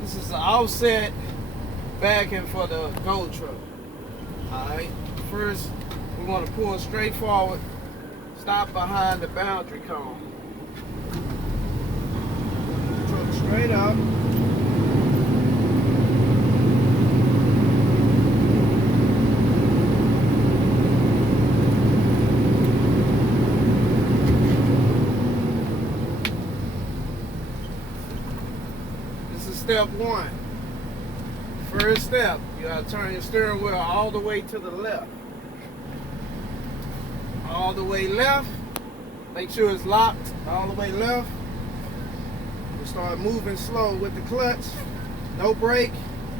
This is the offset backing for the gold truck. Alright, first we want to pull straight forward, stop behind the boundary cone. Truck straight up. This is step one. First step, you gotta turn your steering wheel all the way to the left. All the way left. Make sure it's locked all the way left. You start moving slow with the clutch. No brake,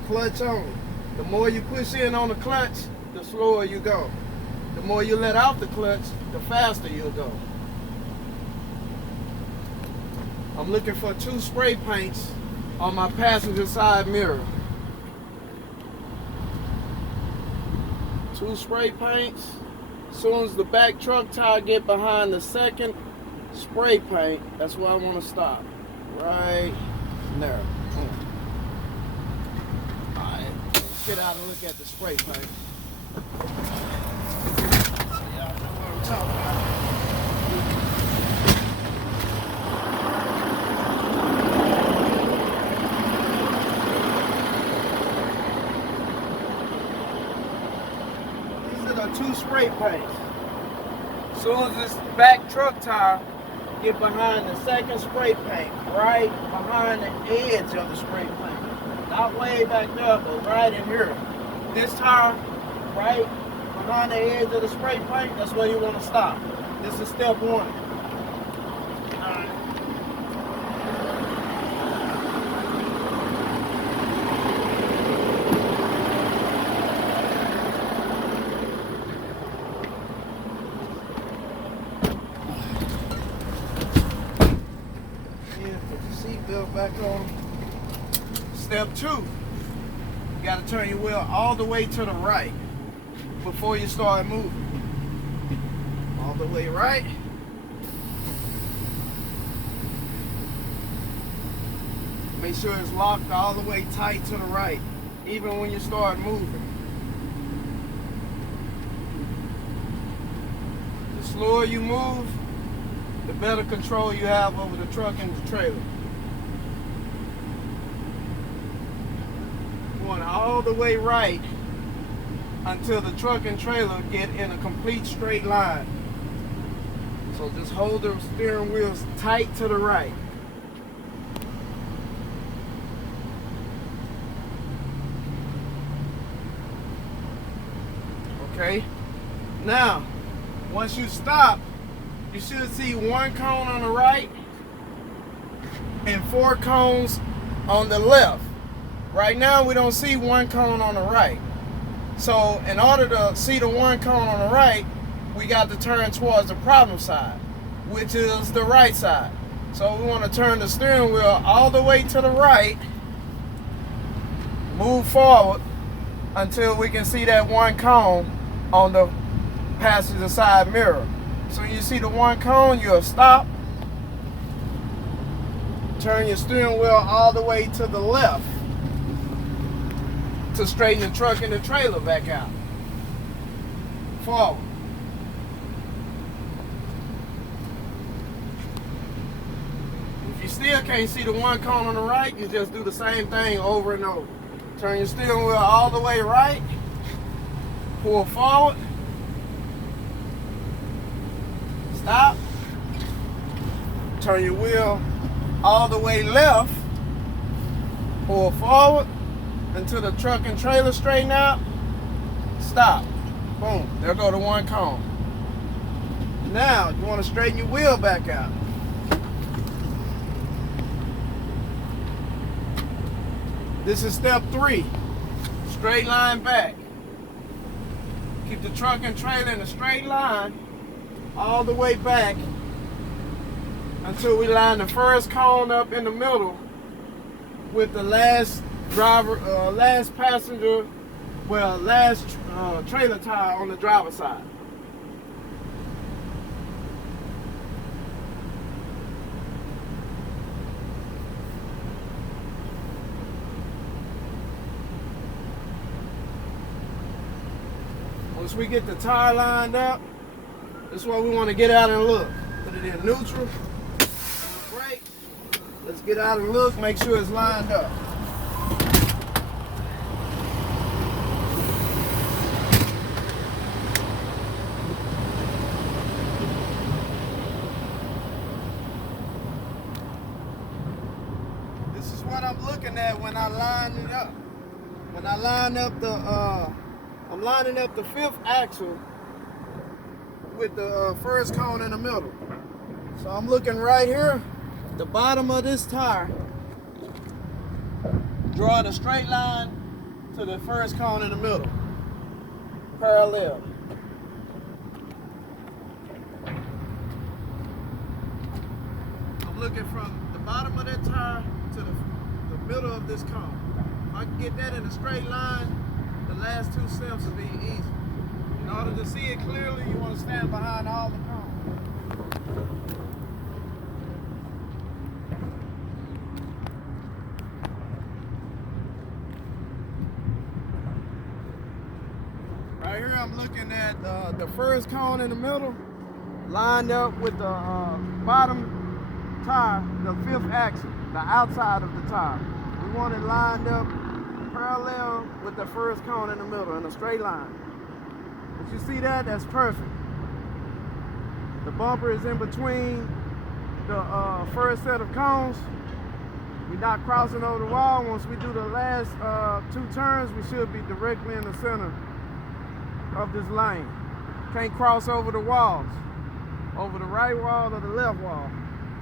clutch on. The more you push in on the clutch, the slower you go. The more you let out the clutch, the faster you'll go. I'm looking for 2 spray paints on my passenger side mirror. 2 spray paints. As soon as the back truck tire get behind the second spray paint, that's where I want to stop. Right there. Alright, let's get out and look at the spray paint. So y'all know what I'm talking about. These are the 2 spray paints. As soon as this back truck tire get behind the second spray paint, right behind the edge of the spray paint. Not way back there, but right in here. This tire, right behind the edge of the spray paint, that's where you want to stop. This is step one. Alright. Seatbelt back on. Step 2, you got to turn your wheel all the way to the right before you start moving. All the way right. Make sure it's locked all the way tight to the right, even when you start moving. The slower you move, the better control you have over the truck and the trailer. Going all the way right until the truck and trailer get in a complete straight line. So just hold the steering wheels tight to the right. Okay? Now, once you stop, you should see 1 cone on the right and 4 cones on the left. Right now we don't see 1 cone on the right. So in order to see the 1 cone on the right, we got to turn towards the problem side, which is the right side. So we want to turn the steering wheel all the way to the right, move forward until we can see that 1 cone on the passenger side mirror. So when you see the 1 cone, you'll stop. Turn your steering wheel all the way to the left to straighten the truck and the trailer back out. Forward. If you still can't see the 1 cone on the right, you just do the same thing over and over. Turn your steering wheel all the way right. Pull forward. Stop. Turn your wheel all the way left. Pull forward until the truck and trailer straighten out. Stop. Boom. There go the 1 cone. Now you want to straighten your wheel back out. This is step 3. Straight line back. Keep the truck and trailer in a straight line all the way back until we line the first cone up in the middle with the last last passenger, last trailer tire on the driver's side. Once we get the tire lined up, this is what we want to get out and look. Put it in neutral. Brake. Let's get out and look, make sure it's lined up. This is what I'm looking at when I line it up. When I line up the, I'm lining up the 5th axle with the first cone in the middle. So I'm looking right here, the bottom of this tire, drawing a straight line to the first cone in the middle, parallel. I'm looking from the bottom of that tire to the middle of this cone. If I can get that in a straight line, the last 2 steps will be easy. In order to see it clearly, you want to stand behind all the cones. Right here I'm looking at the first cone in the middle, lined up with the bottom tire, the 5th axle, the outside of the tire. We want it lined up parallel with the first cone in the middle in a straight line. If you see that, that's perfect. The bumper is in between the first set of cones. We're not crossing over the wall. Once we do the last 2 turns, we should be directly in the center of this lane. Can't cross over the walls, over the right wall or the left wall.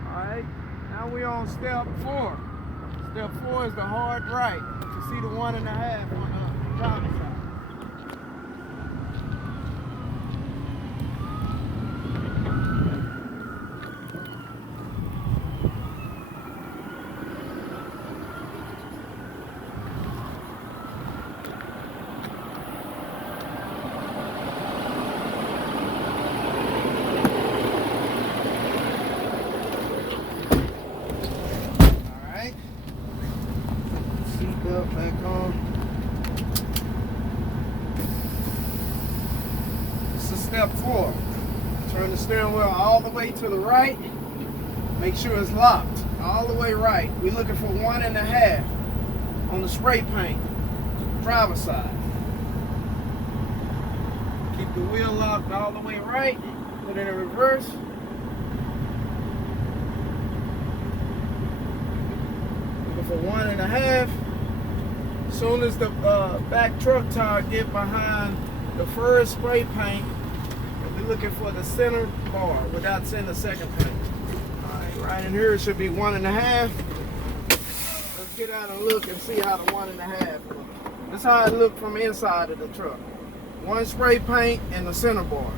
All right, now we're on step 4. Step 4 is the hard right. You see the 1.5 on the driver's side. Seatbelt back on. This is step 4. Turn the steering wheel all the way to the right. Make sure it's locked all the way right. We're looking for 1.5 on the spray paint, driver's side. Keep the wheel locked all the way right. Put it in reverse. Looking for 1.5. As soon as the back truck tire get behind the first spray paint, we're looking for the center bar without seeing the second paint. All right, right in here it should be 1.5. Let's get out and look and see how the 1.5 looks. This is how it looks from inside of the truck. 1 spray paint and the center bar.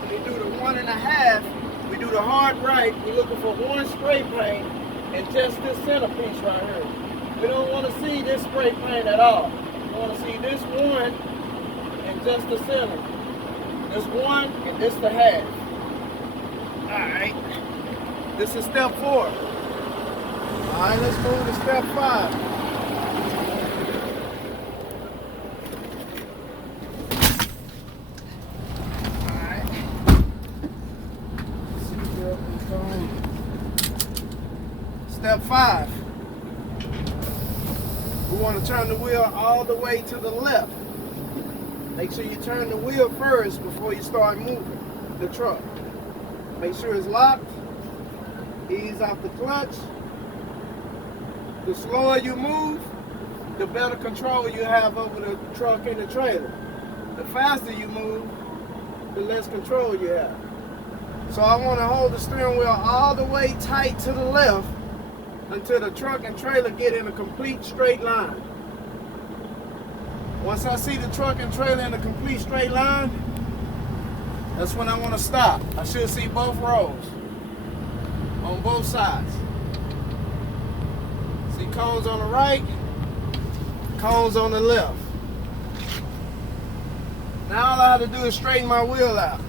When we do the 1.5, we do the hard right. We're looking for 1 spray paint and just this centerpiece right here. We don't want to see this spray paint at all. We want to see this 1 and just the center. This 1 and this the half. Alright. This is step 4. Alright, let's move to step 5. Alright. Step 5. We want to turn the wheel all the way to the left. Make sure you turn the wheel first before you start moving the truck. Make sure it's locked. Ease off the clutch. The slower you move, the better control you have over the truck and the trailer. The faster you move, the less control you have. So I want to hold the steering wheel all the way tight to the left until the truck and trailer get in a complete straight line. Once I see the truck and trailer in a complete straight line, that's when I want to stop. I should see both rows on both sides. See cones on the right, cones on the left. Now all I have to do is straighten my wheel out.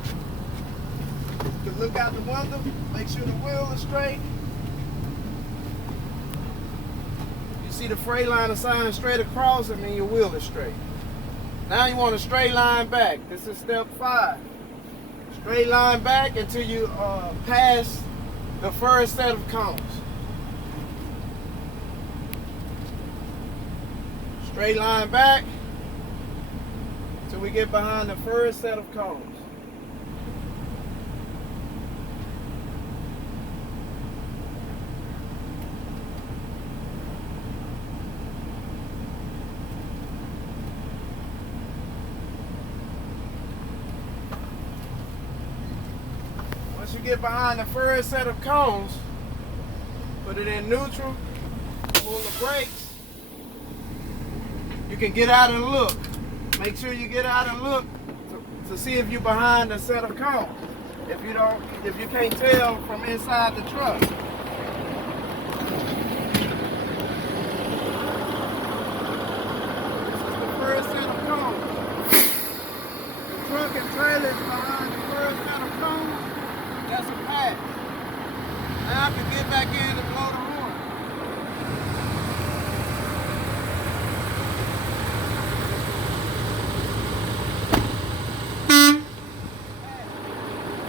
You can look out the window, make sure the wheel is straight. see the Freightliner sign straight across, and then your wheel is straight. Now you want a straight line back. This is step 5. Straight line back until you pass the first set of cones. Straight line back till we get behind the first set of cones. Once you get behind the first set of cones, put it in neutral, pull the brakes. You can get out and look. Make sure you get out and look to see if you're behind a set of cones. If you can't tell from inside the truck. This is the first set of cones. The truck and trailer is behind the first set of cones. That's a pass. Now I can get back in and blow the